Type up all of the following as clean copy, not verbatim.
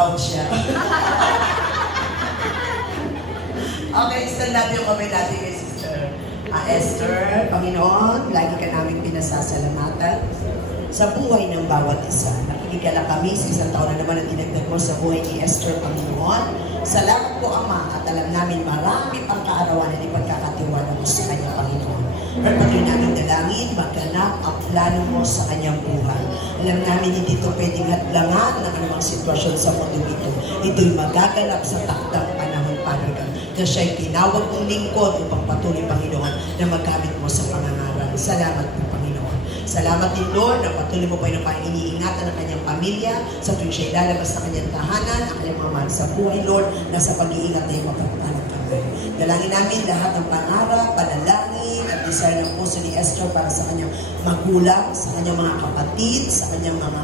proud siya. Okay, stand natin yung kamay natin kay Sister Esther. Panginoon, lagi ka namin pinasasalamatan sa buhay ng bawat isa. Nakikigala kami sa isang taon na naman ang dinagdag mo sa buhay ni Esther, Panginoon. Salamat po, Ama, at alam namin marami pang kaarawan na ipagkakatiwala mo sa kanya, Panginoon. Pero patuloy namin dalangin, magganap ang plano mo sa kanyang buhay. Alam namin hindi ito pwedeng hadlangan ng anumang sitwasyon sa mundo ito. Ito'y magaganap sa takdang panahon, Panginoon. Na siya'y tinawag mong lingkod upang patuloy, Panginoon, na magamit mo sa pangangaral. Salamat po, Panginoon. Salamat din, Lord, na patuloy mo pa yung iniingatan ng kanyang pamilya sa tuwing siya'y lalabas ng kanyang tahanan, ang kanyang mga mahal sa buhay, Lord, na sa pag-iingat na yung mapagpalang kamay. Dalangin namin lahat ng pangarap, panalangin, at desire ng puso ni Esther para sa kanyang magulang, sa kanyang mga kapatid, sa kanyang mga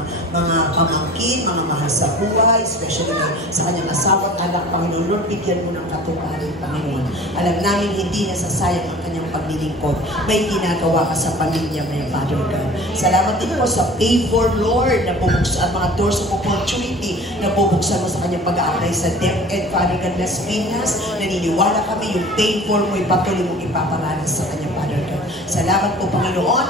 pamangkin, mga mahal sa buhay, especially na sa kanyang asawa at anak, Panginoon. Lord, bigyan mo ng katuparan, Panginoon. Alam namin hindi nasasayang ang kanyang paglilingkod. May ginagawa ka sa pamilya, may Father God. Salamat din po sa favor, Lord, na bubuksan mga doors of opportunity, na bubuksan mo sa kanyang pag-a-apply sa DepEd, Father God, Las Piñas. Naniniwala kami yung favor mo, ipatuloy mong ipaparanas sa kanyang Father God. Salamat po, Panginoon.